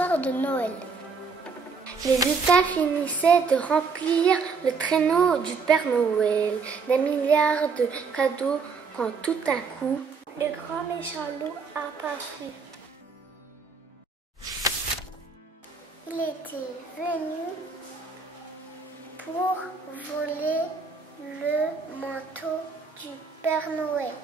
soir de Noël. Les lutins finissaient de remplir le traîneau du Père Noël d'un milliard de cadeaux quand tout à coup, le grand méchant loup apparut. Il était venu pour voler le manteau du Père Noël.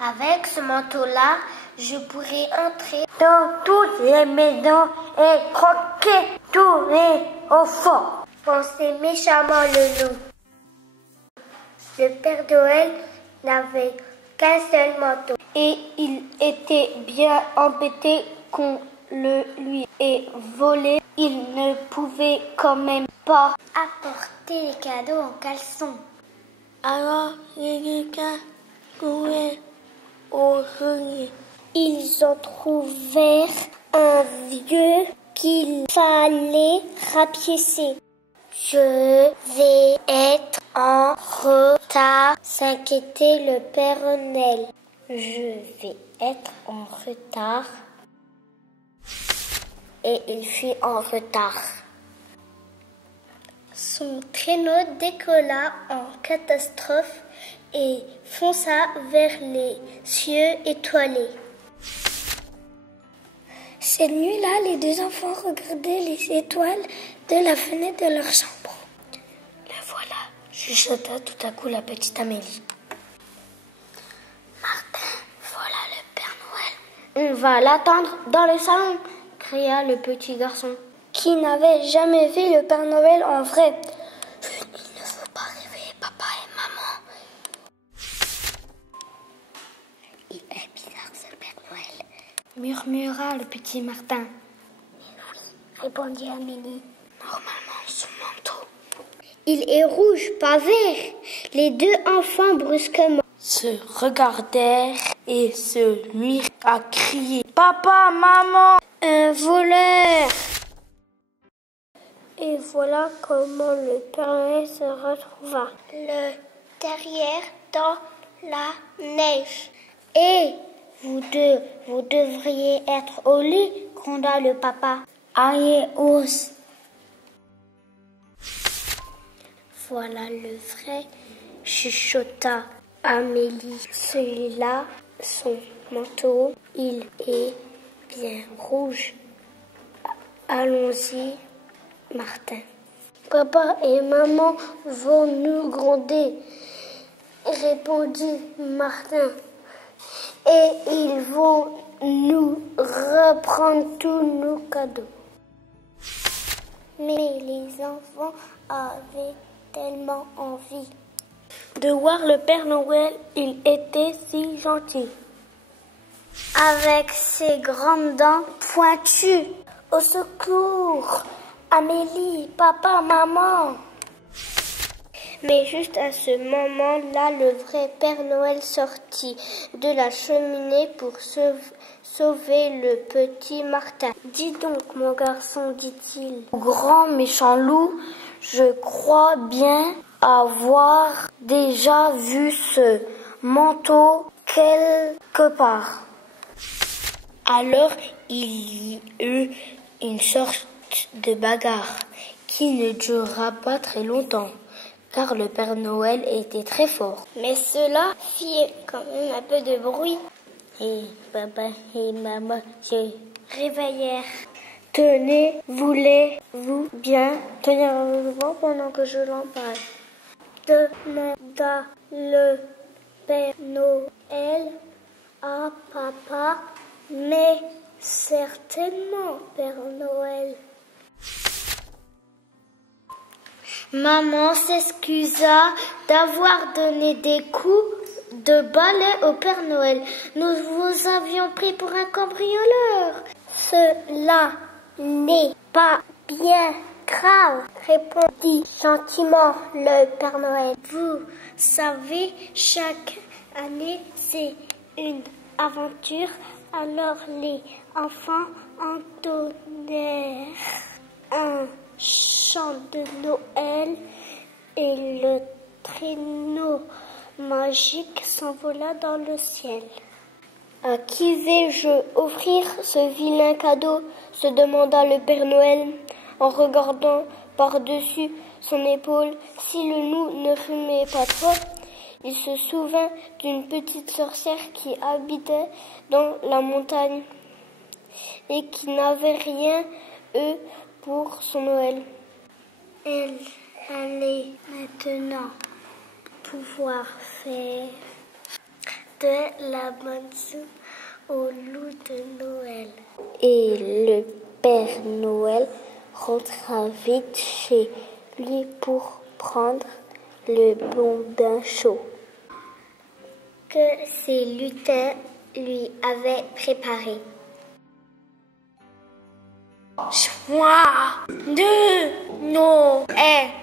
Avec ce manteau-là, je pourrais entrer dans toutes les maisons et croquer tous les enfants, pensait méchamment le loup. Le Père Noël n'avait qu'un seul manteau et il était bien embêté qu'on le lui ait volé. Il ne pouvait quand même pas apporter les cadeaux en caleçon. Alors, les gars couraient au grenier. Ils en trouvèrent un vieux qu'il fallait rapiécer. Je vais être en retard, s'inquiétait le Père Noël. Je vais être en retard. Et il fut en retard. Son traîneau décolla en catastrophe et fonça vers les cieux étoilés. Cette nuit-là, les deux enfants regardaient les étoiles de la fenêtre de leur chambre. Le voilà, chuchota tout à coup la petite Amélie. Martin, voilà le Père Noël. On va l'attendre dans le salon, cria le petit garçon, qui n'avait jamais vu le Père Noël en vrai. Il ne faut pas réveiller papa et maman. Il est bizarre ce Père Noël, murmura le petit Martin. Oui, répondit Amélie. Normalement son manteau. Il est rouge, pas vert. Les deux enfants brusquement se regardèrent et se mirent à crier. Papa, maman, un voleur! Et voilà comment le Père Noël se retrouva. Le derrière dans la neige. Et vous deux, vous devriez être au lit, gronda le papa. Allez, ose. Voilà le vrai, chuchota Amélie. Celui-là, son manteau, il est bien rouge. Allons-y, Martin. Papa et maman vont nous gronder, répondit Martin. Et ils vont nous reprendre tous nos cadeaux. Mais les enfants avaient tellement envie de voir le Père Noël, il était si gentil. Avec ses grandes dents pointues. Au secours, Amélie, papa, maman. Mais juste à ce moment-là, le vrai Père Noël sortit de la cheminée pour sauver le petit Martin. Dis donc, mon garçon, dit-il au grand méchant loup, je crois bien avoir déjà vu ce manteau quelque part. Alors il y eut une sorte de bagarre qui ne dura pas très longtemps, car le Père Noël était très fort. Mais cela fit quand même un peu de bruit. Et papa et maman se réveillèrent. Tenez, voulez-vous bien tenir le vent pendant que je l'en parle? Demanda le Père Noël à papa. Mais certainement, Père Noël. Maman s'excusa d'avoir donné des coups de balai au Père Noël. Nous vous avions pris pour un cambrioleur. Cela n'est pas bien grave, répondit gentiment le Père Noël. Vous savez, chaque année, c'est une aventure. Alors les enfants entonnèrent un chant de Noël et le traîneau magique s'envola dans le ciel. À qui vais-je offrir ce vilain cadeau? Se demanda le Père Noël en regardant par-dessus son épaule. Si le loup ne fumait pas trop, il se souvint d'une petite sorcière qui habitait dans la montagne et qui n'avait rien eu pour son Noël. Elle allait maintenant pouvoir faire de la bonne soupe au loup de Noël. Et le Père Noël rentra vite chez lui pour prendre le bon bain chaud que ses lutins lui avaient préparé. Joie de Noël.